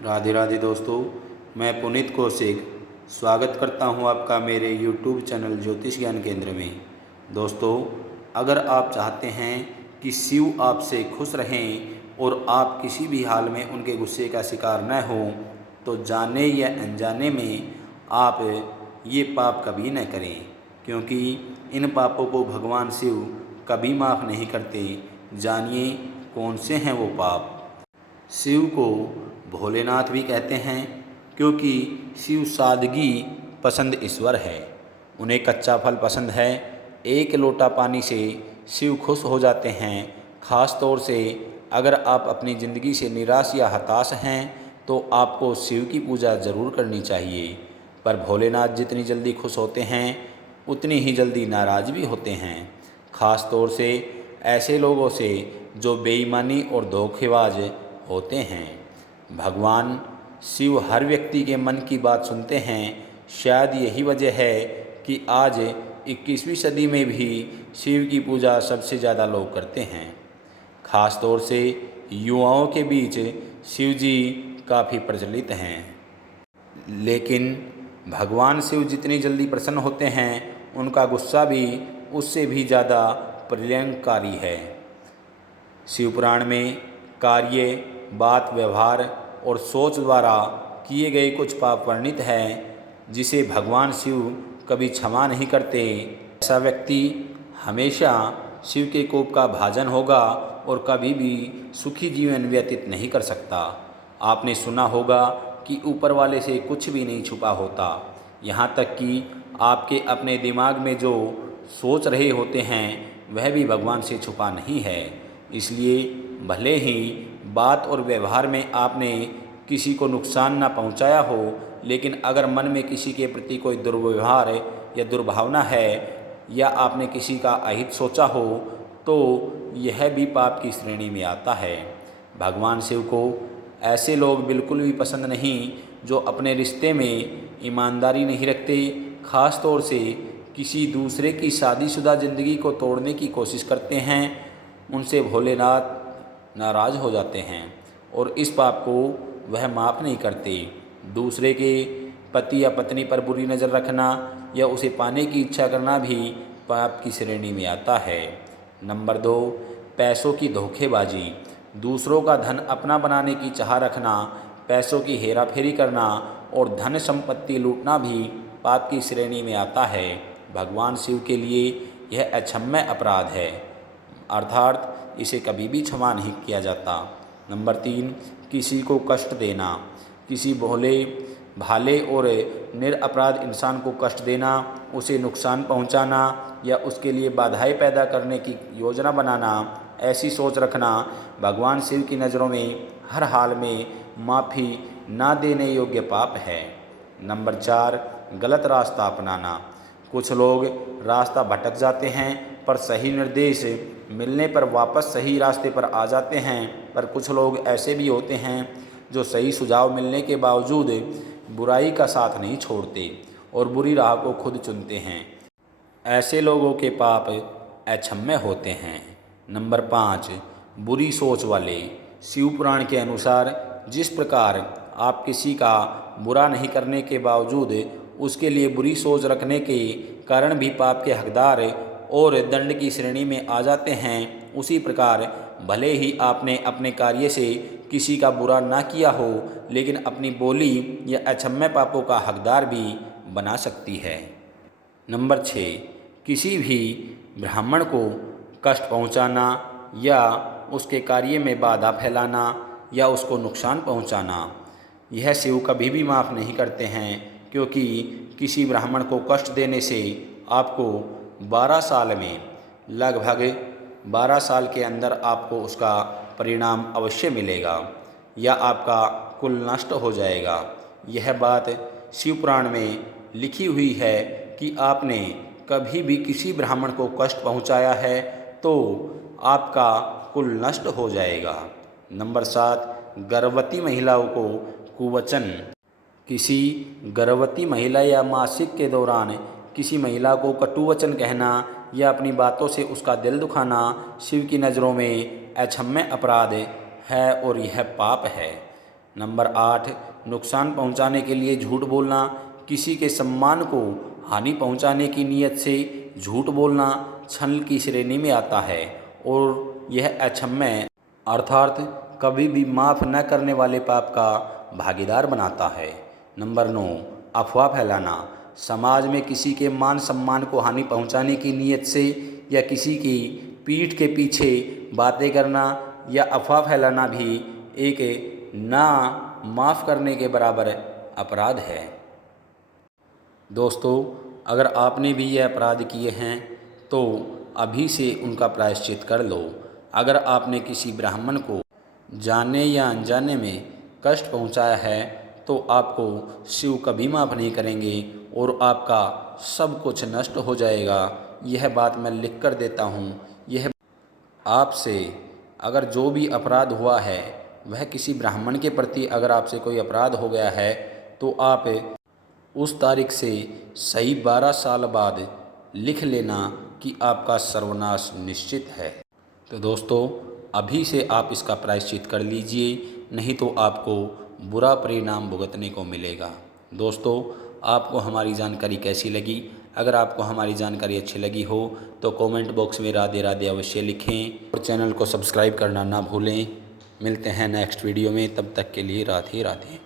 राधे राधे दोस्तों, मैं पुनीत कौशिक स्वागत करता हूं आपका मेरे YouTube चैनल ज्योतिष ज्ञान केंद्र में। दोस्तों, अगर आप चाहते हैं कि शिव आपसे खुश रहें और आप किसी भी हाल में उनके गुस्से का शिकार न हों, तो जाने या अनजाने में आप ये पाप कभी न करें, क्योंकि इन पापों को भगवान शिव कभी माफ़ नहीं करते। जानिए कौन से हैं वो पाप। शिव को भोलेनाथ भी कहते हैं, क्योंकि शिव सादगी पसंद ईश्वर है। उन्हें कच्चा फल पसंद है। एक लोटा पानी से शिव खुश हो जाते हैं। ख़ास तौर से अगर आप अपनी ज़िंदगी से निराश या हताश हैं तो आपको शिव की पूजा ज़रूर करनी चाहिए। पर भोलेनाथ जितनी जल्दी खुश होते हैं उतनी ही जल्दी नाराज़ भी होते हैं, ख़ास तौर से ऐसे लोगों से जो बेईमानी और धोखेबाज होते हैं। भगवान शिव हर व्यक्ति के मन की बात सुनते हैं। शायद यही वजह है कि आज 21वीं सदी में भी शिव की पूजा सबसे ज़्यादा लोग करते हैं। ख़ास तौर से युवाओं के बीच शिव जी काफ़ी प्रचलित हैं। लेकिन भगवान शिव जितनी जल्दी प्रसन्न होते हैं, उनका गुस्सा भी उससे भी ज़्यादा प्रलयंकारी है। शिव पुराण में कार्य, बात, व्यवहार और सोच द्वारा किए गए कुछ पाप वर्णित हैं, जिसे भगवान शिव कभी क्षमा नहीं करते। ऐसा व्यक्ति हमेशा शिव के कोप का भाजन होगा और कभी भी सुखी जीवन व्यतीत नहीं कर सकता। आपने सुना होगा कि ऊपर वाले से कुछ भी नहीं छुपा होता, यहाँ तक कि आपके अपने दिमाग में जो सोच रहे होते हैं वह भी भगवान से छुपा नहीं है। इसलिए भले ही बात और व्यवहार में आपने किसी को नुकसान ना पहुंचाया हो, लेकिन अगर मन में किसी के प्रति कोई दुर्व्यवहार या दुर्भावना है या आपने किसी का अहित सोचा हो, तो यह भी पाप की श्रेणी में आता है। भगवान शिव को ऐसे लोग बिल्कुल भी पसंद नहीं जो अपने रिश्ते में ईमानदारी नहीं रखते। ख़ास तौर से किसी दूसरे की शादीशुदा ज़िंदगी को तोड़ने की कोशिश करते हैं। उनसे भोलेनाथ नाराज़ हो जाते हैं और इस पाप को वह माफ़ नहीं करते। दूसरे के पति या पत्नी पर बुरी नज़र रखना या उसे पाने की इच्छा करना भी पाप की श्रेणी में आता है। नंबर 2, पैसों की धोखेबाजी। दूसरों का धन अपना बनाने की चाह रखना, पैसों की हेराफेरी करना और धन संपत्ति लूटना भी पाप की श्रेणी में आता है। भगवान शिव के लिए यह अक्षम्य अपराध है, अर्थात इसे कभी भी क्षमा नहीं किया जाता। नंबर 3, किसी को कष्ट देना। किसी भोले भाले और निरपराध इंसान को कष्ट देना, उसे नुकसान पहुंचाना या उसके लिए बाधाएं पैदा करने की योजना बनाना, ऐसी सोच रखना भगवान शिव की नज़रों में हर हाल में माफ़ी ना देने योग्य पाप है। नंबर 4, गलत रास्ता अपनाना। कुछ लोग रास्ता भटक जाते हैं पर सही निर्देश मिलने पर वापस सही रास्ते पर आ जाते हैं, पर कुछ लोग ऐसे भी होते हैं जो सही सुझाव मिलने के बावजूद बुराई का साथ नहीं छोड़ते और बुरी राह को खुद चुनते हैं। ऐसे लोगों के पाप अक्षम्य होते हैं। नंबर 5, बुरी सोच वाले। शिव पुराण के अनुसार जिस प्रकार आप किसी का बुरा नहीं करने के बावजूद उसके लिए बुरी सोच रखने के कारण भी पाप के हकदार और दंड की श्रेणी में आ जाते हैं, उसी प्रकार भले ही आपने अपने कार्य से किसी का बुरा ना किया हो, लेकिन अपनी बोली या अक्षम्य पापों का हकदार भी बना सकती है। नंबर 6, किसी भी ब्राह्मण को कष्ट पहुंचाना या उसके कार्य में बाधा फैलाना या उसको नुकसान पहुंचाना, यह शिव कभी भी माफ़ नहीं करते हैं, क्योंकि किसी ब्राह्मण को कष्ट देने से आपको 12 साल में, लगभग 12 साल के अंदर आपको उसका परिणाम अवश्य मिलेगा या आपका कुल नष्ट हो जाएगा। यह बात शिव पुराण में लिखी हुई है कि आपने कभी भी किसी ब्राह्मण को कष्ट पहुंचाया है तो आपका कुल नष्ट हो जाएगा। नंबर 7, गर्भवती महिलाओं को कुवचन। किसी गर्भवती महिला या मासिक के दौरान किसी महिला को कटु वचन कहना या अपनी बातों से उसका दिल दुखाना शिव की नज़रों में अक्षम्य अपराध है और यह पाप है। नंबर 8, नुकसान पहुंचाने के लिए झूठ बोलना। किसी के सम्मान को हानि पहुंचाने की नीयत से झूठ बोलना छल की श्रेणी में आता है और यह अक्षम्य अर्थात कभी भी माफ़ न करने वाले पाप का भागीदार बनाता है। नंबर 9, अफवाह फैलाना। समाज में किसी के मान सम्मान को हानि पहुंचाने की नीयत से या किसी की पीठ के पीछे बातें करना या अफवाह फैलाना भी एक ना माफ़ करने के बराबर अपराध है। दोस्तों, अगर आपने भी यह अपराध किए हैं तो अभी से उनका प्रायश्चित कर लो। अगर आपने किसी ब्राह्मण को जाने या अनजाने में कष्ट पहुंचाया है तो आपको शिव कभी माफ़ नहीं करेंगे और आपका सब कुछ नष्ट हो जाएगा। यह बात मैं लिख कर देता हूँ। यह आपसे अगर जो भी अपराध हुआ है वह किसी ब्राह्मण के प्रति अगर आपसे कोई अपराध हो गया है तो आप उस तारीख से सही 12 साल बाद लिख लेना कि आपका सर्वनाश निश्चित है। तो दोस्तों, अभी से आप इसका प्रायश्चित कर लीजिए, नहीं तो आपको बुरा परिणाम भुगतने को मिलेगा। दोस्तों, आपको हमारी जानकारी कैसी लगी? अगर आपको हमारी जानकारी अच्छी लगी हो तो कमेंट बॉक्स में राधे राधे अवश्य लिखें और चैनल को सब्सक्राइब करना ना भूलें। मिलते हैं नेक्स्ट वीडियो में, तब तक के लिए राधे राधे।